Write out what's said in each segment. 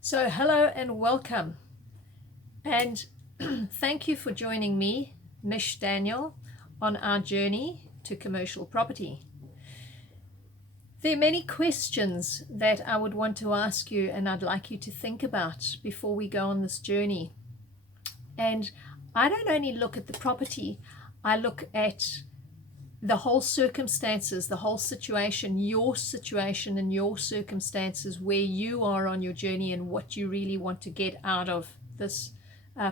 So hello and welcome, and thank you for joining me, Mish Daniel, on our journey to commercial property. There are many questions that I would want to ask you and I'd like you to think about before we go on this journey. And I don't only look at the property, I look at the whole circumstances, the whole situation and your circumstances, where you are on your journey and what you really want to get out of this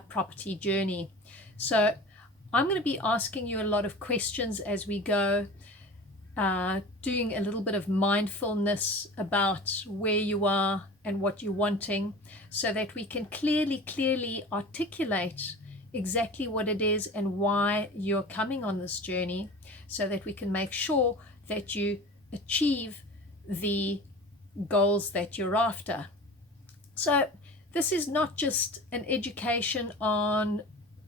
property journey. So I'm going to be asking you a lot of questions as we go, doing a little bit of mindfulness about where you are and what you're wanting, so that we can clearly articulate exactly what it is and why you're coming on this journey, so that we can make sure that you achieve the goals that you're after. So this is not just an education on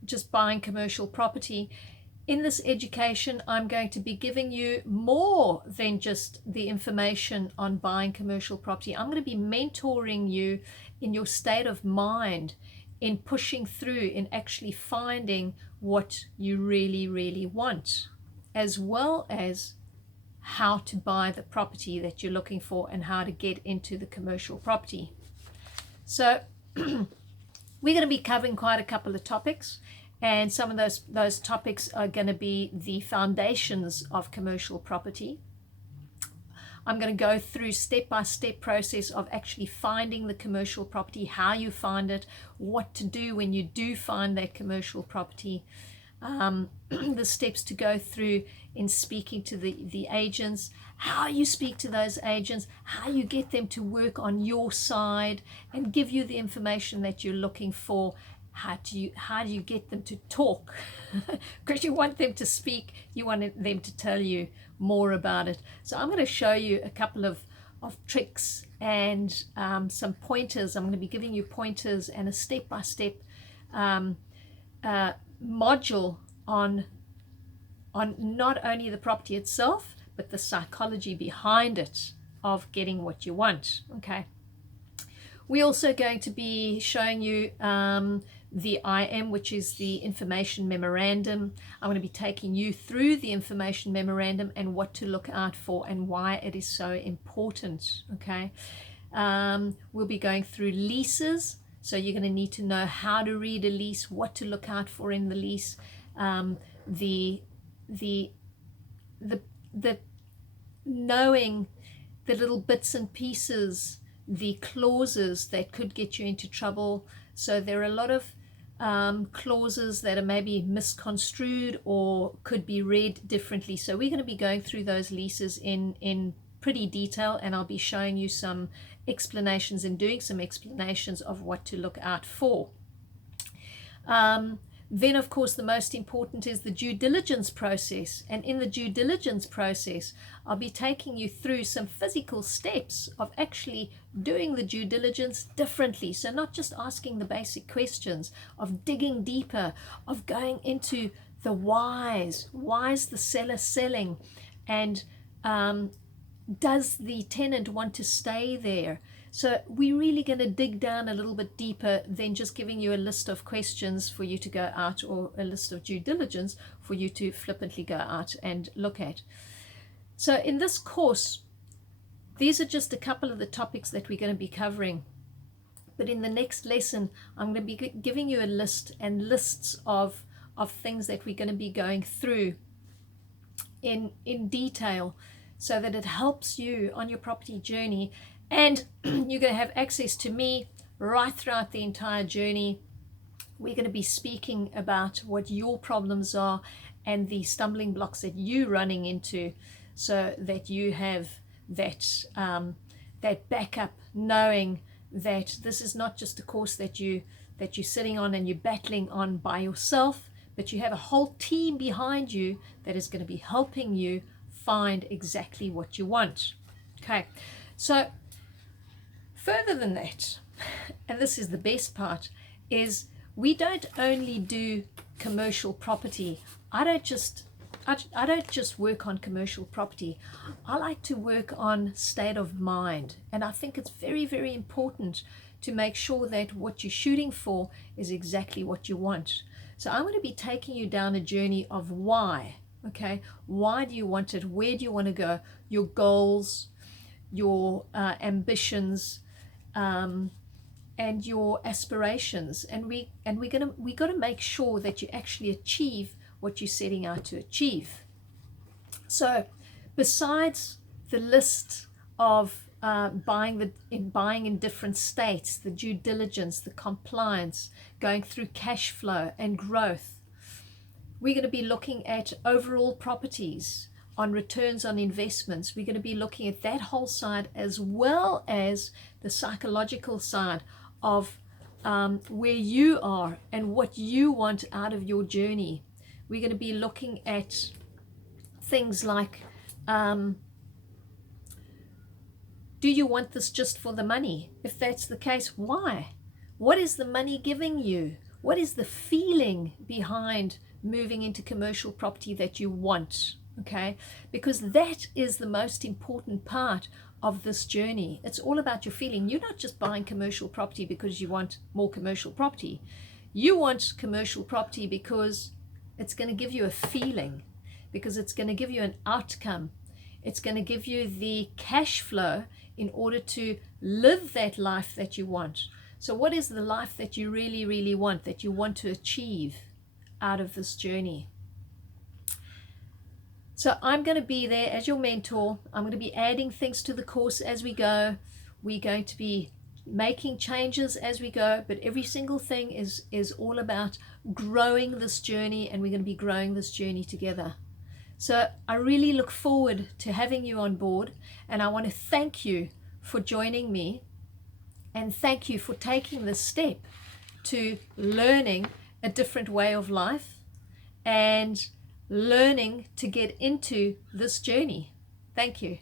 just buying commercial property. In this education, I'm going to be giving you more than just the information on buying commercial property. I'm going to be mentoring you in your state of mind, in pushing through, in actually finding what you really want, as well as how to buy the property that you're looking for and how to get into the commercial property. So we're going to be covering quite a couple of topics, and some of those topics are going to be the foundations of commercial property. I'm going to go through step-by-step process of actually finding the commercial property, how you find it, what to do when you do find that commercial property, the steps to go through in speaking to the agents, how you speak to those agents, how you get them to work on your side and give you the information that you're looking for. How do you get them to talk? Because you want them to speak, you want them to tell you more about it. So I'm going to show you a couple of tricks and some pointers. I'm going to be giving you pointers and a step-by-step module on not only the property itself, but the psychology behind it of getting what you want. Okay. We're also going to be showing you the IM, which is the information memorandum. I'm going to be taking you through the information memorandum and what to look out for and why it is so important. Okay. We'll be going through leases. So you're going to need to know how to read a lease, what to look out for in the lease, the knowing the little bits and pieces, the clauses that could get you into trouble. So there are a lot of clauses that are maybe misconstrued or could be read differently. So we're going to be going through those leases in pretty detail, and I'll be showing you some explanations and doing some explanations of what to look out for. Then, of course, the most important is the due diligence process. And in the due diligence process, I'll be taking you through some physical steps of actually doing the due diligence differently. So not just asking the basic questions, of digging deeper, of going into the whys. Why is the seller selling? And does the tenant want to stay there? So we're really going to dig down a little bit deeper than just giving you a list of questions for you to go out, or a list of due diligence for you to flippantly go out and look at. So in this course, these are just a couple of the topics that we're going to be covering. But in the next lesson, I'm going to be giving you a list and lists of things that we're going to be going through in detail, so that it helps you on your property journey. And you're going to have access to me right throughout the entire journey. We're going to be speaking about what your problems are and the stumbling blocks that you're running into, so that you have that backup, knowing that this is not just a course that you're sitting on and you're battling on by yourself, but you have a whole team behind you that is going to be helping you find exactly what you want. Okay, so further than that, and this is the best part, is we don't only do commercial property. I don't just I don't just work on commercial property. I like to work on state of mind. And I think it's very, very important to make sure that what you're shooting for is exactly what you want. So I'm going to be taking you down a journey of why. Okay, why do you want it? Where do you want to go? Your goals, your ambitions, and your aspirations. And we got to make sure that you actually achieve what you're setting out to achieve. So, besides the list of buying in different states, the due diligence, the compliance, going through cash flow and growth, we're going to be looking at overall properties, on returns on investments. We're going to be looking at that whole side, as well as the psychological side of where you are and what you want out of your journey. We're going to be looking at things like, do you want this just for the money? If that's the case, why? What is the money giving you? What is the feeling behind moving into commercial property that you want? Okay, because that is the most important part of this journey. It's all about your feeling. You're not just buying commercial property because you want more commercial property. You want commercial property because it's going to give you a feeling, because it's going to give you an outcome. It's going to give you the cash flow in order to live that life that you want. So what is the life that you really, really want, that you want to achieve out of this journey? So I'm going to be there as your mentor. I'm going to be adding things to the course as we go. We're going to be making changes as we go, but every single thing is all about growing this journey, and we're going to be growing this journey together. So I really look forward to having you on board, and I want to thank you for joining me, and thank you for taking this step to learning a different way of life and learning to get into this journey. Thank you.